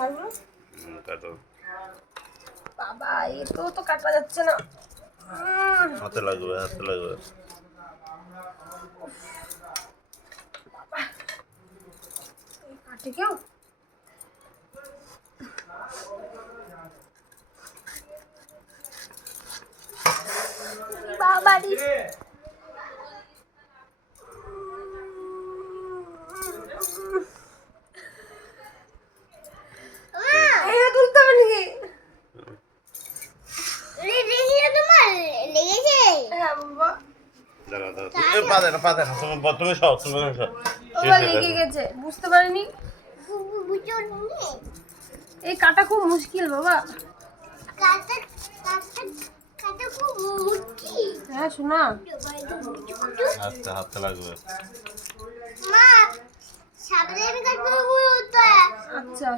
ভাইগুলো কাটো। বাবা তো কাটা যাচ্ছে না। হাতে লাগবে, হাতে লাগবে। কাটে কেউ? বাবারি তুলতে হবে নাকি? হ্যাঁ বাবা, তুমি সব, তুমি সব। বাবা লেগে গেছে, বুঝতে পারিনি। এই কাটা খুব মুশকিল বাবা। হ্যাঁ শোনা, হাতে হাতে লাগবে। আচ্ছা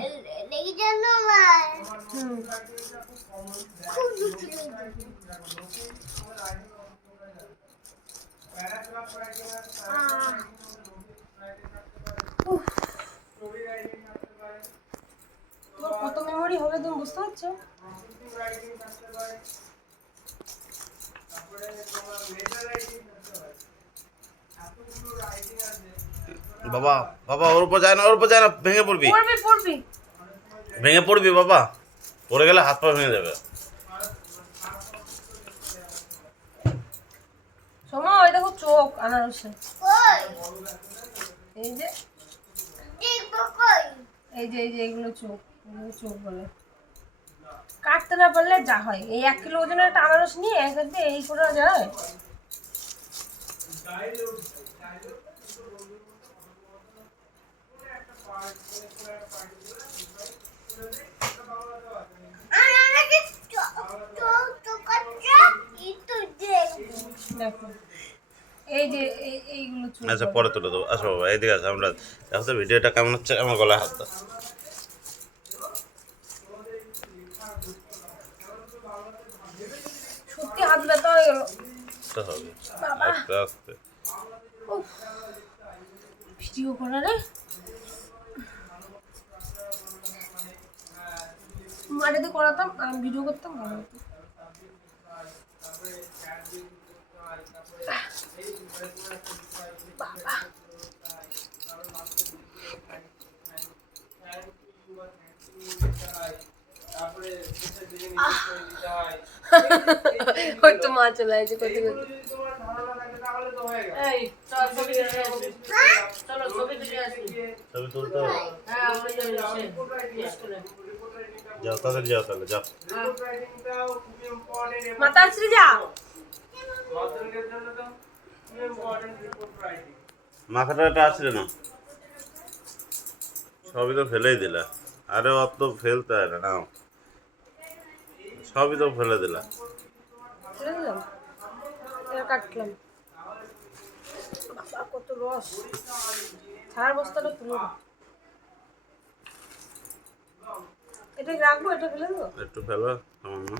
তোমার কত মেমোরি হবে তুমি বুঝতে পারছো? বাবা বাবা, ওর উপর যায় না, ওর উপর যায় না, ভেঙে পড়বি, পড়বি ভেঙে পড়বি বাবা। পড়ে গেলে হাত পা ভেঙে যাবে। শোনো, ওই দেখো চোখ আনারসে। এই যে এগুলো চোখ, এগুলো চোখ বলে। কাটতে না পারলে যা হয়, এই 1 কিলো ওজনের একটা আনারস নিয়ে একসাথে দিয়ে এই করে যায়। দেখো এই যে এইগুলো চোখ। আচ্ছা পরে তুলে দেবো। আসো বাবা, এইদিকে আসো। আমরা দেখো তো ভিডিওটা কেমন হচ্ছে। আমার গলায় হাত দাও। সত্যি হাত ব্যথা হয়ে গেল। তো হবে বাবা আস্তে আস্তে। ভিডিও করা রে, মাটিতে করাতাম আর ভিডিও করতাম ভালো হতো। বাবা ওই তো মা চলে আসছে করতে করতে। ছবি তুলতে হবে। যাও তাদের, যাও তাহলে যাও। মাথা আসলে যা। মাথাটা একটা আসলে না, সবই তো ফেলেই দিলা। আরে অত ফেলতে হয় না, নাও সবই তো ফেলে দিলা। ফেলে দিলাম, এবার কাটলাম। বাবা কত রস, ছাড়ার বস্তাটা খুলে দাও। এটা রাখবো, এটা ফেলে দেবো। একটু ফেলো সামান্য।